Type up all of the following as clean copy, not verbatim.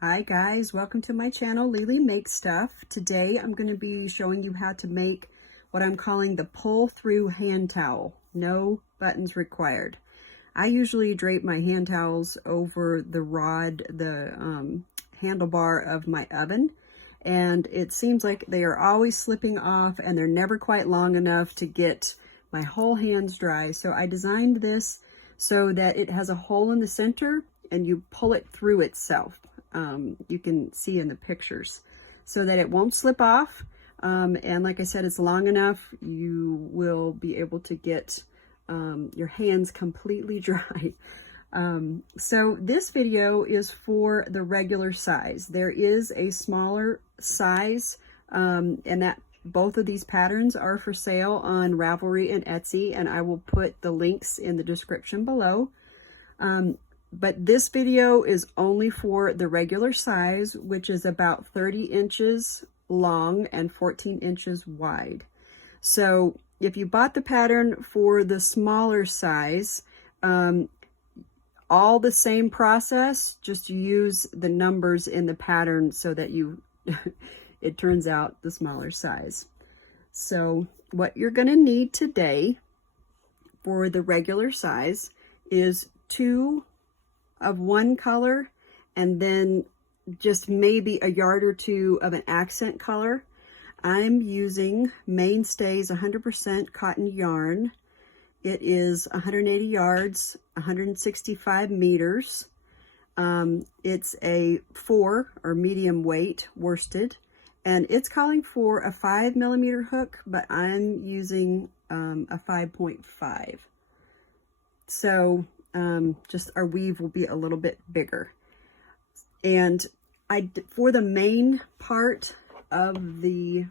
Hi guys, welcome to my channel, Lily Makes Stuff. Today I'm going to be showing you how to make what I'm calling the pull-through hand towel. No buttons required. I usually drape my hand towels over the rod, the handlebar of my oven, and it seems like they are always slipping off and they're never quite long enough to get my whole hands dry. So I designed this so that it has a hole in the center and you pull it through itself. You can see in the pictures so that it won't slip off. And like I said, it's long enough, you will be able to get your hands completely dry. So this video is for the regular size. There is a smaller size, and that both of these patterns are for sale on Ravelry and Etsy, and I will put the links in the description below. But this video is only for the regular size, which is about 30 inches long and 14 inches wide. So if you bought the pattern for the smaller size, all the same process, just use the numbers in the pattern so that you it turns out the smaller size. So what you're going to need today for the regular size is 2 of one color and then just maybe a yard or 2 of an accent color. I'm using Mainstays 100% cotton yarn. It is 180 yards, 165 meters. It's a 4 or medium weight worsted, and it's calling for a 5mm hook, but I'm using a 5.5. So just our weave will be a little bit bigger. And for the main part of the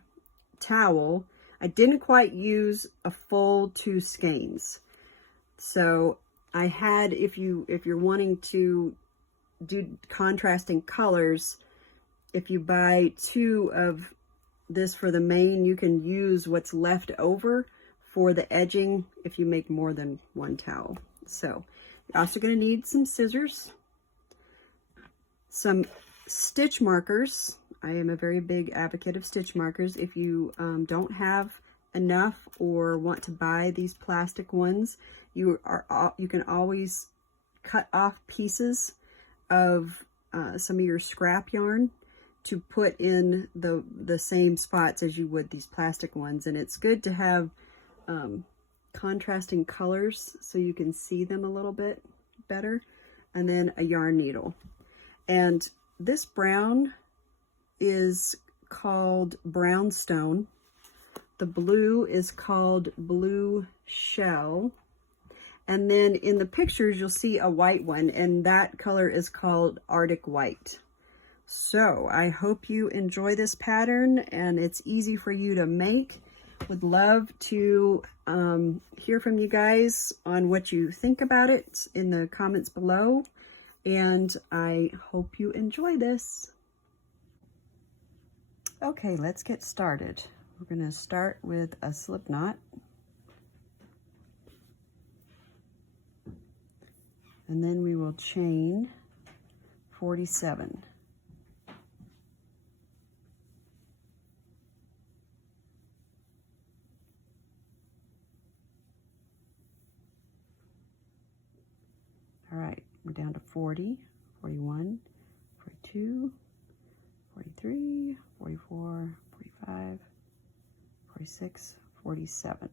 towel, I didn't quite use a full 2 skeins. So I had, if you're wanting to do contrasting colors, if you buy 2 of this for the main, you can use what's left over for the edging if you make more than one towel. So you're also going to need some scissors, some stitch markers. I am a very big advocate of stitch markers. If you don't have enough or want to buy these plastic ones, you can always cut off pieces of some of your scrap yarn to put in the same spots as you would these plastic ones. And it's good to have contrasting colors so you can see them a little bit better. And then a yarn needle. And this brown is called brownstone. The blue is called blue shell. And then in the pictures, you'll see a white one, and that color is called Arctic white. So I hope you enjoy this pattern and it's easy for you to make. Would love to hear from you guys on what you think about it in the comments below. And I hope you enjoy this. Okay, let's get started. We're going to start with a slip knot. And then we will chain 47. All right, we're down to 40, 41, 42, 43, 44, 45, 46, 47.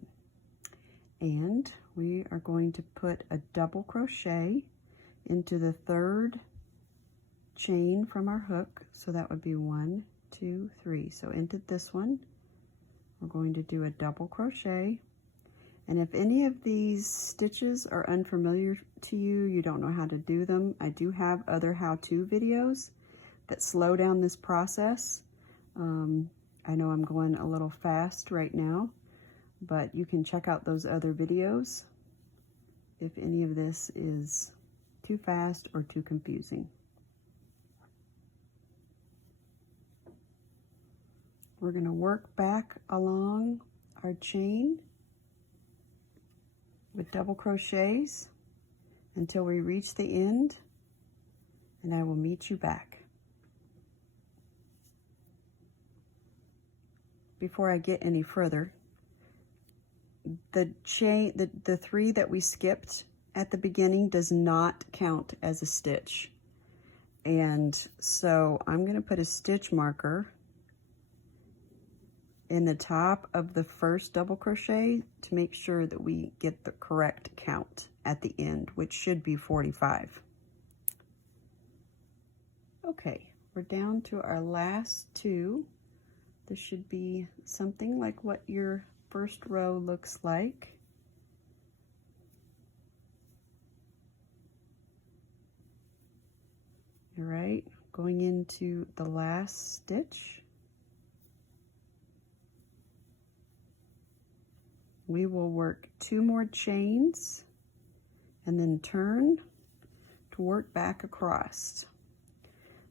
And we are going to put a double crochet into the 3rd chain from our hook. So that would be 1, 2, 3. So into this one, we're going to do a double crochet. And if any of these stitches are unfamiliar to you, you don't know how to do them, I do have other how-to videos that slow down this process. I know I'm going a little fast right now, but you can check out those other videos if any of this is too fast or too confusing. We're going to work back along our chain with double crochets until we reach the end, and I will meet you back. before I get any further, the three that we skipped at the beginning does not count as a stitch. And so I'm going to put a stitch marker in the top of the first double crochet to make sure that we get the correct count at the end, which should be 45. Okay, we're down to our last two. This should be something like what your first row looks like. All right, going into the last stitch. We will work 2 more chains and then turn to work back across.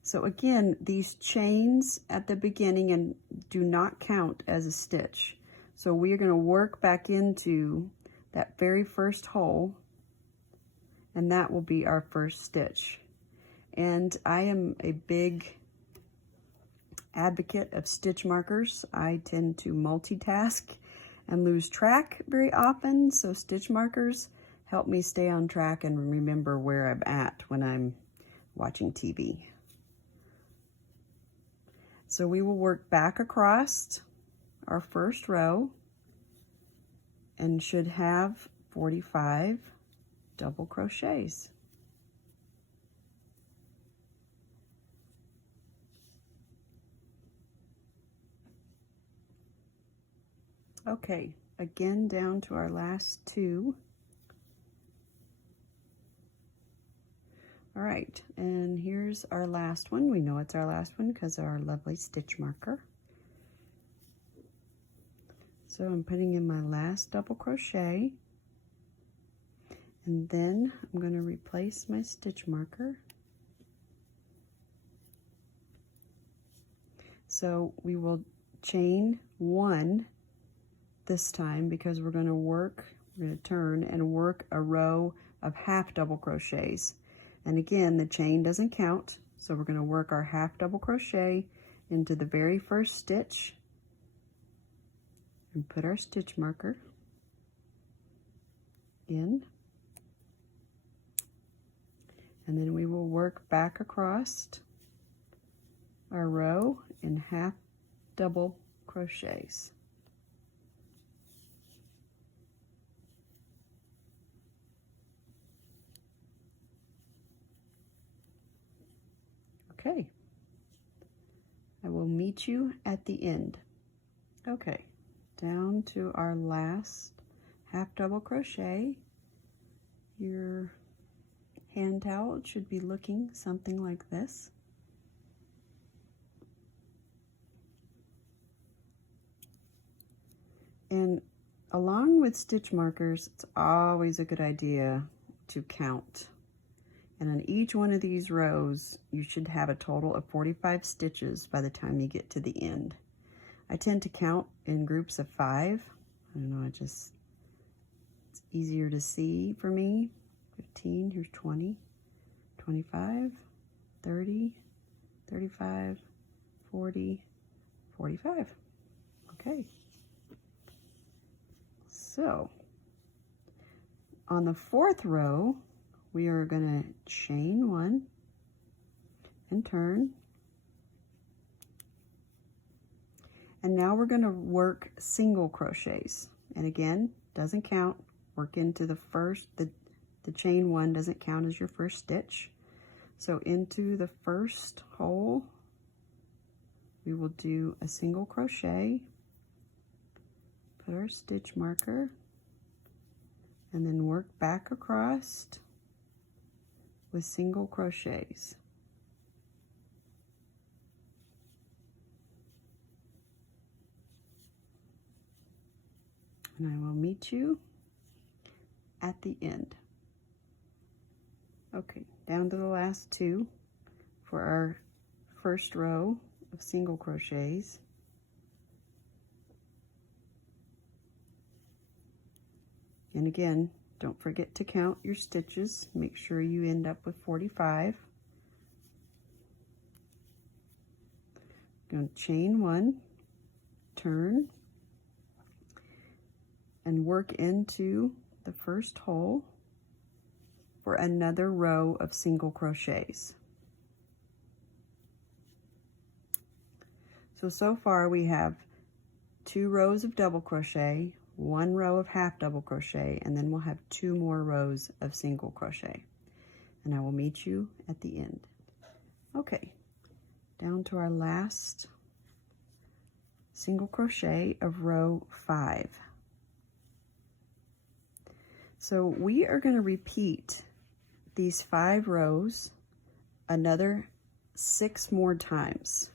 So again, these chains at the beginning and do not count as a stitch. So we are going to work back into that very first hole, and that will be our first stitch. And I am a big advocate of stitch markers. I tend to multitask and lose track very often, so stitch markers help me stay on track and remember where I'm at when I'm watching TV. So we will work back across our first row and should have 45 double crochets. Okay, again down to our last two. All right, and here's our last one. We know it's our last one because of our lovely stitch marker. So I'm putting in my last double crochet, and then I'm going to replace my stitch marker. So we will chain 1 this time because we're going to turn and work a row of half double crochets. And again, the chain doesn't count, so we're going to work our half double crochet into the very first stitch and put our stitch marker in. And then we will work back across our row in half double crochets. Okay, I will meet you at the end. Okay, down to our last half double crochet. Your hand towel should be looking something like this. And along with stitch markers, it's always a good idea to count. And on each one of these rows, you should have a total of 45 stitches by the time you get to the end. I tend to count in groups of 5. I don't know, it's easier to see for me. 15, here's 20, 25, 30, 35, 40, 45. Okay. So, on the 4th row, we are going to chain 1 and turn. And now we're going to work single crochets. And again, doesn't count. Work into the first, the chain 1 doesn't count as your first stitch. So into the first hole, we will do a single crochet, put our stitch marker, and then work back across with single crochets. And I will meet you at the end. Okay, down to the last 2 for our first row of single crochets. And again, don't forget to count your stitches. Make sure you end up with 45. Going to chain 1, turn and work into the first hole for another row of single crochets. So far we have 2 rows of double crochet, 1 row of half double crochet, and then we'll have 2 more rows of single crochet. And I will meet you at the end. Okay, down to our last single crochet of row 5. So we are going to repeat these 5 rows another 6 more times.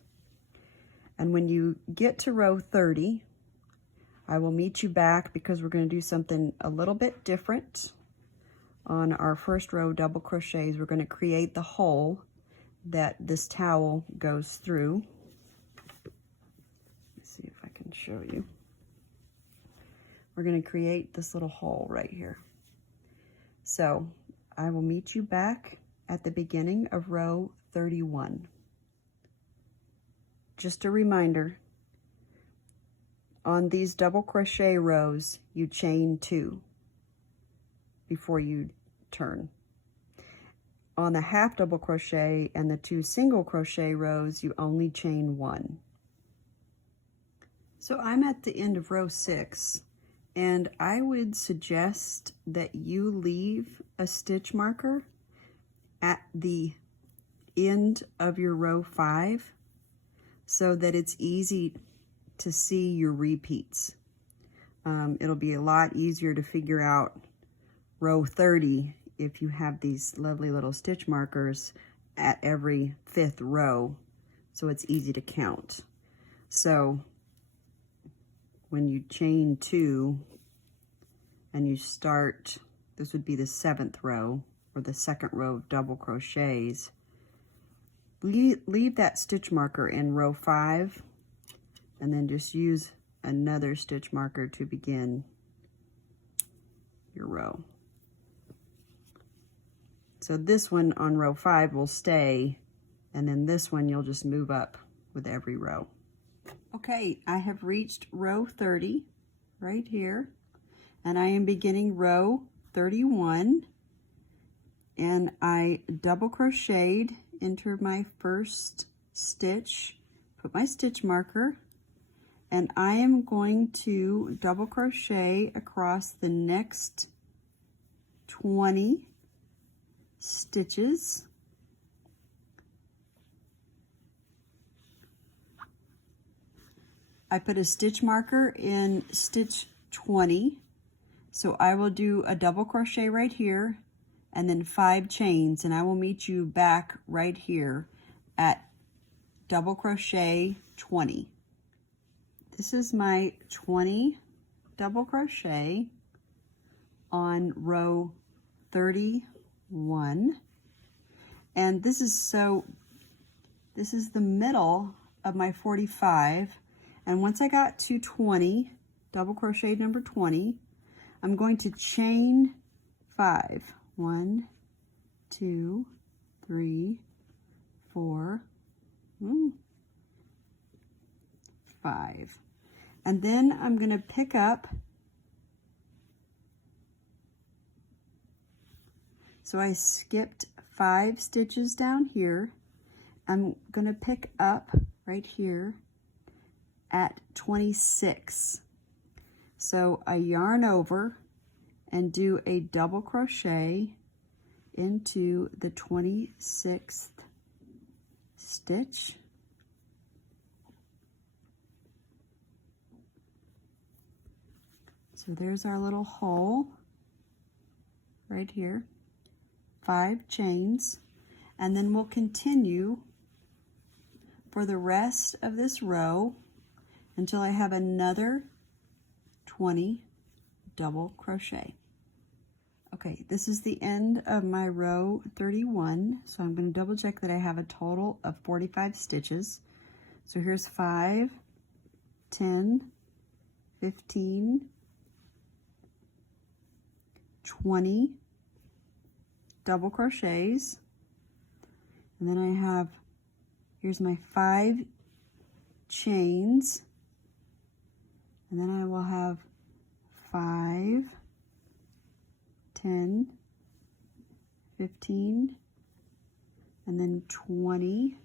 And when you get to row 30, I will meet you back because we're going to do something a little bit different. On our first row double crochets, we're going to create the hole that this towel goes through. Let's see if I can show you. We're going to create this little hole right here. So I will meet you back at the beginning of row 31. Just a reminder, on these double crochet rows, you chain 2 before you turn. On the half double crochet and the 2 single crochet rows, you only chain 1. So I'm at the end of row 6, and I would suggest that you leave a stitch marker at the end of your row 5 so that it's easy to see your repeats. It'll be a lot easier to figure out row 30 if you have these lovely little stitch markers at every 5th row, so it's easy to count. So when you chain 2 and you start, this would be the 7th row or the 2nd row of double crochets, leave that stitch marker in row 5 and then just use another stitch marker to begin your row. So this one on row 5 will stay, and then this one you'll just move up with every row. Okay, I have reached row 30 right here, and I am beginning row 31, and I double crocheted into my first stitch, put my stitch marker, and I am going to double crochet across the next 20 stitches. I put a stitch marker in stitch 20, so I will do a double crochet right here and then 5 chains, and I will meet you back right here at double crochet 20. This is my 20 double crochet on row 31, and this is the middle of my 45, and once I got to 20, double crochet number 20, I'm going to chain 5. 1, 2, 3, 4, 5. And then I'm going to pick up, so I skipped 5 stitches down here. I'm going to pick up right here at 26. So I yarn over and do a double crochet into the 26th stitch. So there's our little hole right here, 5 chains, and then we'll continue for the rest of this row until I have another 20 double crochet. Okay, this is the end of my row 31, so I'm going to double check that I have a total of 45 stitches. So here's 5, 10, 15, 20 double crochets, and then I have, here's my 5 chains, And then I will have 5, 10, 15, and then 20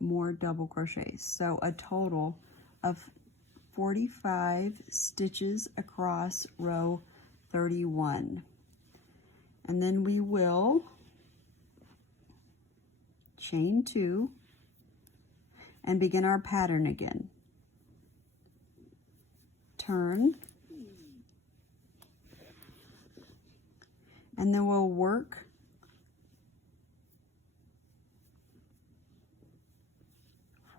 more double crochets. So a total of 45 stitches across row 31. And then we will chain 2 and begin our pattern again. Turn, and then we'll work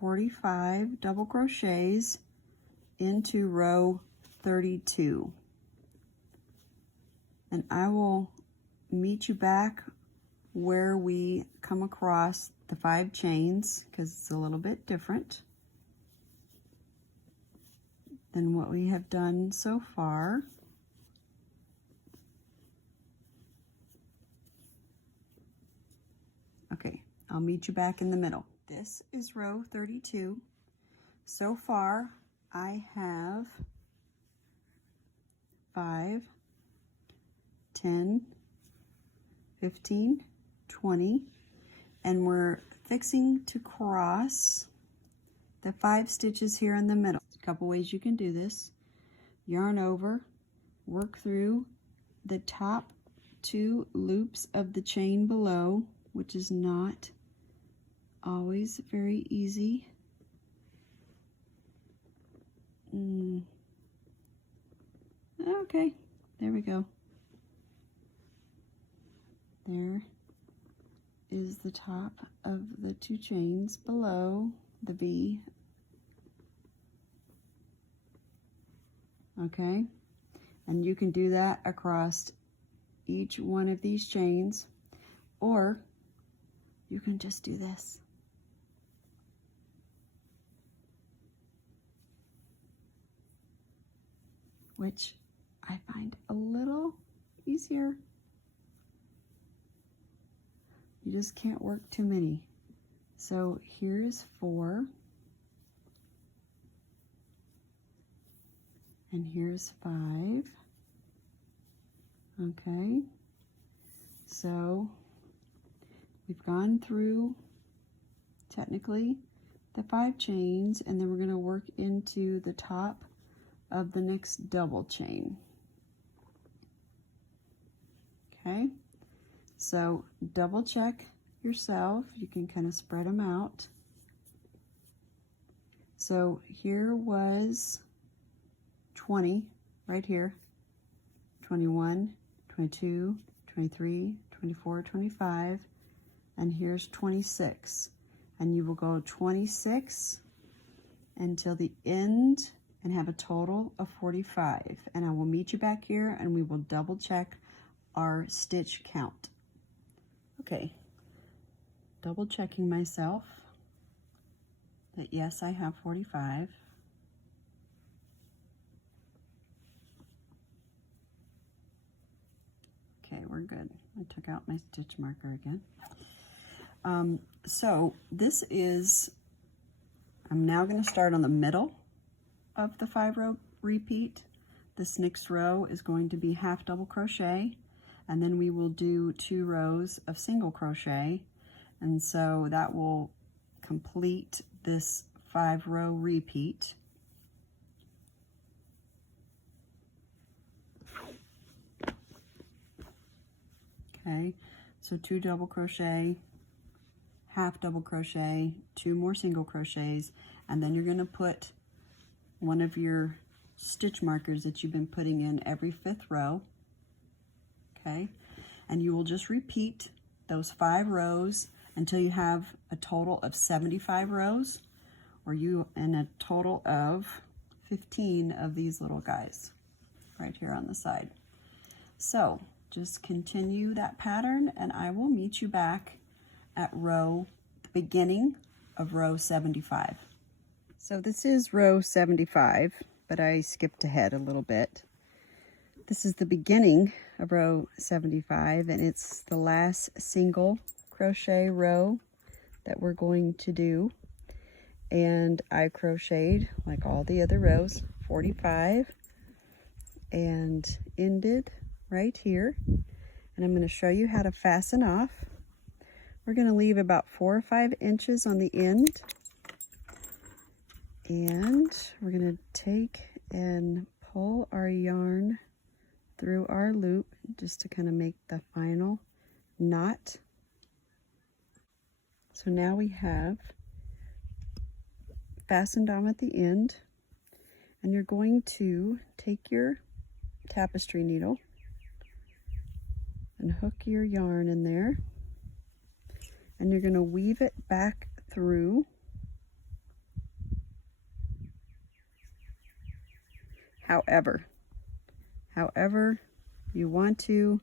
.45 double crochets into row 32. And I will meet you back where we come across the 5 chains, because it's a little bit different than what we have done so far. Okay, I'll meet you back in the middle. This is row 32. So far, I have 5, 10, 15, 20, and we're fixing to cross the 5 stitches here in the middle. There's a couple ways you can do this. Yarn over, work through the top 2 loops of the chain below, which is not always very easy. Okay, there we go. There is the top of the 2 chains below the V. Okay, and you can do that across each one of these chains, or you can just do this. Which I find a little easier. You just can't work too many. So here's 4. And here's 5. Okay. So we've gone through technically the 5 chains, and then we're going to work into the top of the next double chain. Okay, so double check yourself. You can kind of spread them out. So here was 20 right here, 21, 22, 23, 24, 25, and here's 26. And you will go 26 until the end and have a total of 45. And I will meet you back here and we will double check our stitch count. Okay, double checking myself that yes, I have 45. Okay, we're good. I took out my stitch marker again. So this is, I'm now going to start on the middle of the 5-row repeat. This next row is going to be half double crochet, and then we will do 2 rows of single crochet, and so that will complete this 5-row repeat. Okay, so 2 double crochet, half double crochet, 2 more single crochets, and then you're going to put one of your stitch markers that you've been putting in every 5th row. Okay, and you will just repeat those 5 rows until you have a total of 75 rows, or you and a total of 15 of these little guys right here on the side. So just continue that pattern and I will meet you back at the beginning of row 75. So this is row 75, but I skipped ahead a little bit. This is the beginning of row 75, and it's the last single crochet row that we're going to do. And I crocheted, like all the other rows, 45 and ended right here. And I'm going to show you how to fasten off. We're going to leave about 4 or 5 inches on the end. And we're going to take and pull our yarn through our loop just to kind of make the final knot. So now we have fastened on at the end, and you're going to take your tapestry needle and hook your yarn in there, and you're going to weave it back through however you want to,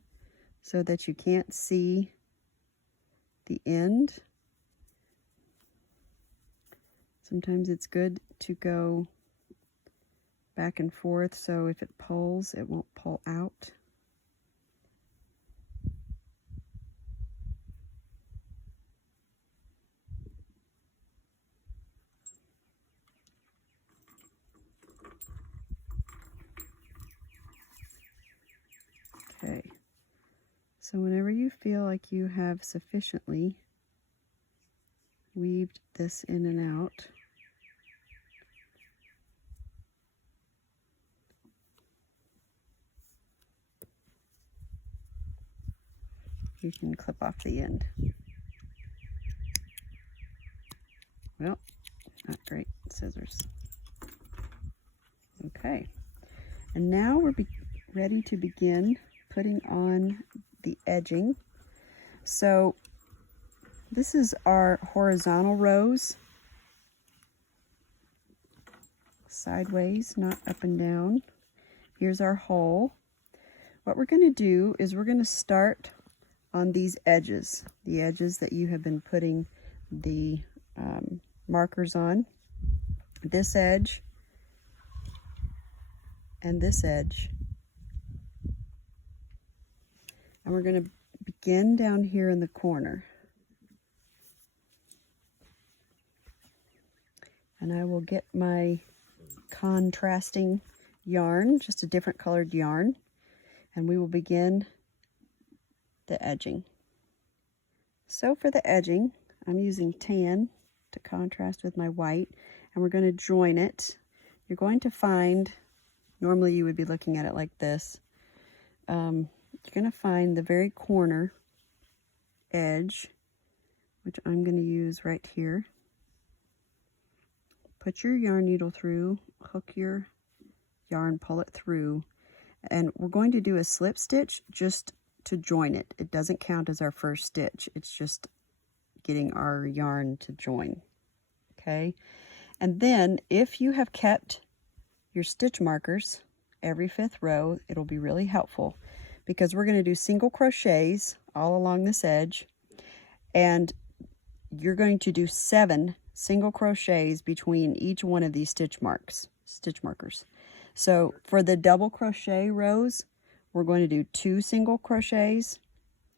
so that you can't see the end. Sometimes it's good to go back and forth, so if it pulls, it won't pull out. Okay, so whenever you feel like you have sufficiently weaved this in and out, you can clip off the end. Well, not great scissors. Okay, and now we're ready to begin putting on the edging. So this is our horizontal rows, sideways, not up and down. Here's our hole. What we're going to do is we're going to start on these edges, the edges that you have been putting the markers on, this edge and this edge. And we're going to begin down here in the corner. And I will get my contrasting yarn, just a different colored yarn, and we will begin the edging. So for the edging, I'm using tan to contrast with my white, and we're going to join it. You're going to find, normally you would be looking at it like this, you're going to find the very corner edge, which I'm going to use right here. Put your yarn needle through, hook your yarn, pull it through, and we're going to do a slip stitch just to join it. It doesn't count as our first stitch. It's just getting our yarn to join. Okay, and then if you have kept your stitch markers every 5th row, it'll be really helpful, because we're going to do single crochets all along this edge, and you're going to do 7 single crochets between each one of these stitch markers. So for the double crochet rows, we're going to do 2 single crochets.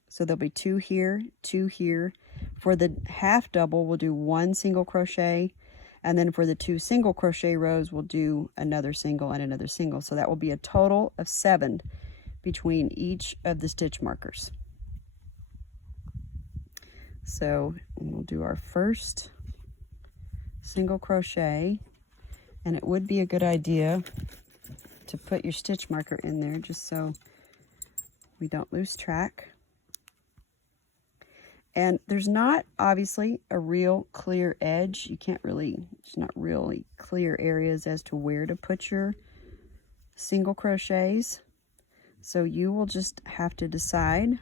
So there'll be 2 here, 2 here. For the half double, we'll do 1 single crochet. And then for the 2 single crochet rows, we'll do another single and another single. So that will be a total of 7 between each of the stitch markers. So we'll do our first single crochet, and it would be a good idea to put your stitch marker in there just so we don't lose track. And there's not obviously a real clear edge. You can't really, it's not really clear areas as to where to put your single crochets. So you will just have to decide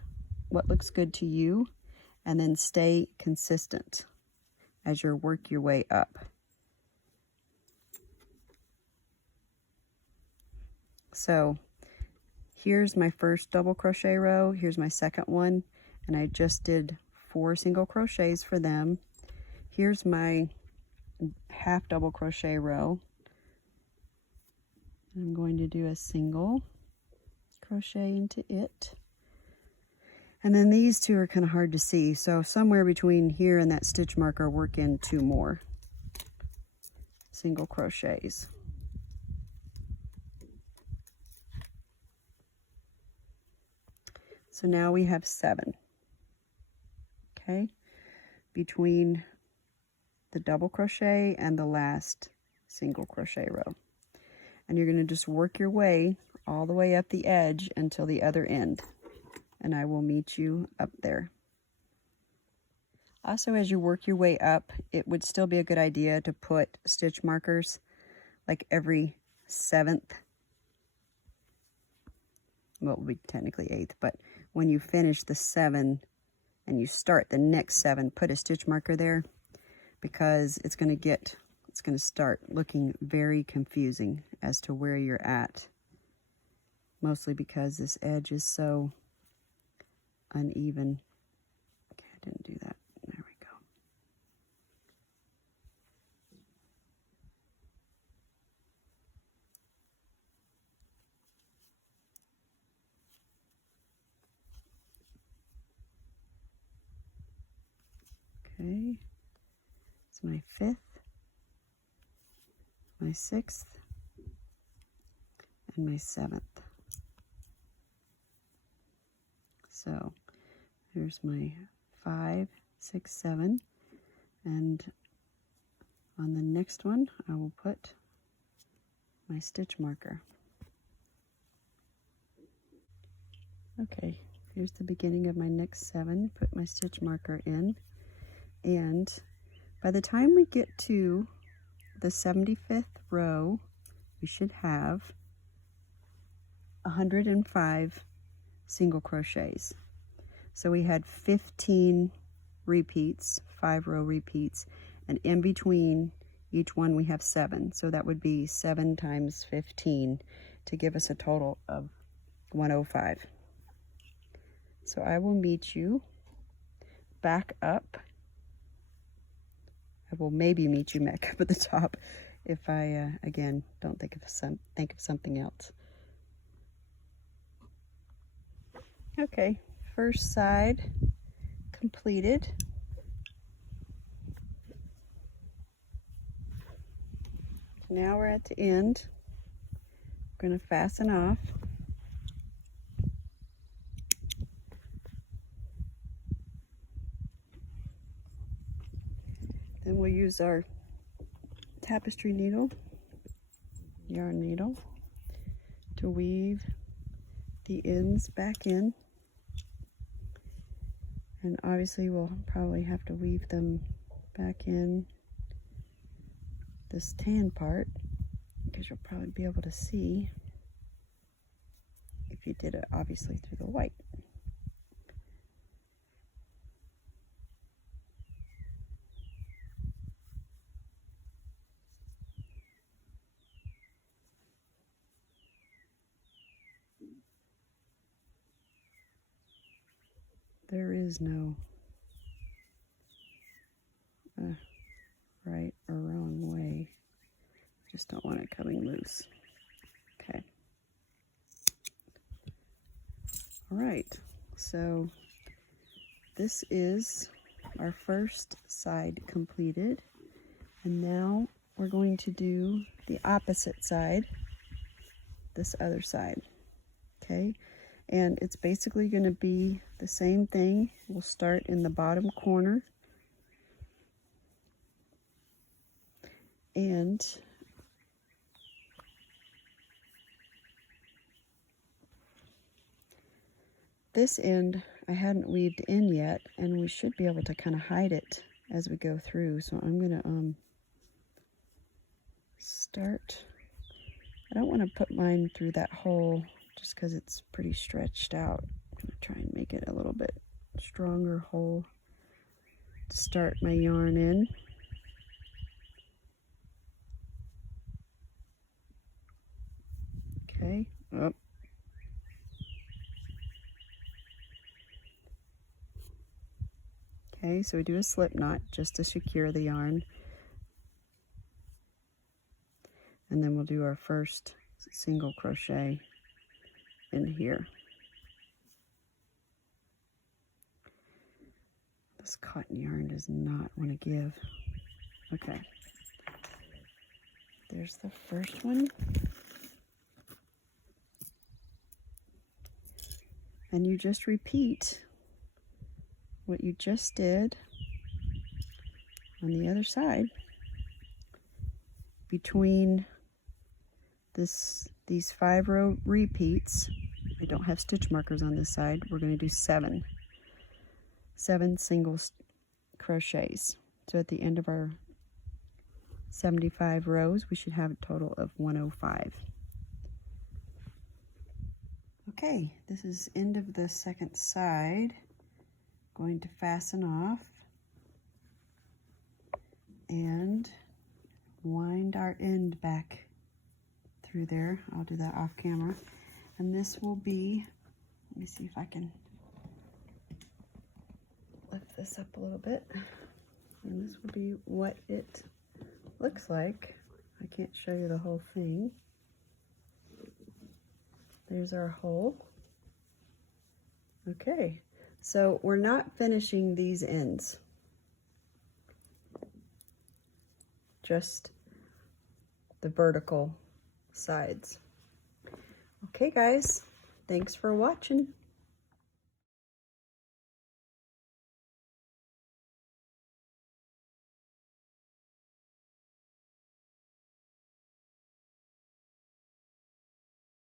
what looks good to you and then stay consistent as you work your way up. So here's my first double crochet row, here's my second one, and I just did 4 single crochets for them. Here's my half double crochet row. I'm going to do a single crochet into it. And then these 2 are kind of hard to see, so somewhere between here and that stitch marker, work in 2 more single crochets. So now we have 7, okay, between the double crochet and the last single crochet row. And you're going to just work your way all the way up the edge until the other end, and I will meet you up there. Also, as you work your way up, it would still be a good idea to put stitch markers like every 7th, well, it would be technically 8th, but when you finish the 7 and you start the next 7, put a stitch marker there, because it's going to start looking very confusing as to where you're at, mostly because this edge is so uneven. Okay, I didn't do that. There we go. Okay, it's my 5th, my 6th, and my 7th. So here's my 5, 6, 7, and on the next one I will put my stitch marker. Okay, here's the beginning of my next 7. Put my stitch marker in, and by the time we get to the 75th row, we should have 105 single crochets. So we had 15 repeats, 5-row repeats, and in between each one we have 7. So that would be 7 times 15 to give us a total of 105. So I will meet you back up. I will maybe meet you back up at the top if I again don't think of something else. Okay, first side completed. Now we're at the end. We're going to fasten off. Then we'll use our tapestry needle, yarn needle, to weave the ends back in. And obviously we'll probably have to weave them back in this tan part, because you'll probably be able to see if you did it obviously through the white. There is no right or wrong way. Just don't want it coming loose. Okay. All right. So this is our first side completed. And now we're going to do the opposite side, this other side. Okay. And it's basically going to be the same thing. We'll start in the bottom corner. And this end I hadn't weaved in yet, and we should be able to kind of hide it as we go through. So I'm going to start. I don't want to put mine through that hole just because it's pretty stretched out. I'm going to try and make it a little bit stronger hole to start my yarn in. Okay, up. Okay, so we do a slip knot just to secure the yarn. And then we'll do our first single crochet in here. This cotton yarn does not want to give. Okay. There's the first one. and you just repeat what you just did on the other side between these 5 row repeats. I don't have stitch markers on this side. We're going to do 7 single crochets. So at the end of our 75 rows, we should have a total of 105. Okay, this is end of the second side. Going to fasten off and wind our end back through there. I'll do that off camera. And this will be, let me see if I can lift this up a little bit. And this will be what it looks like. I can't show you the whole thing. There's our hole. Okay, so we're not finishing these ends. Just the vertical sides. Okay guys, thanks for watching.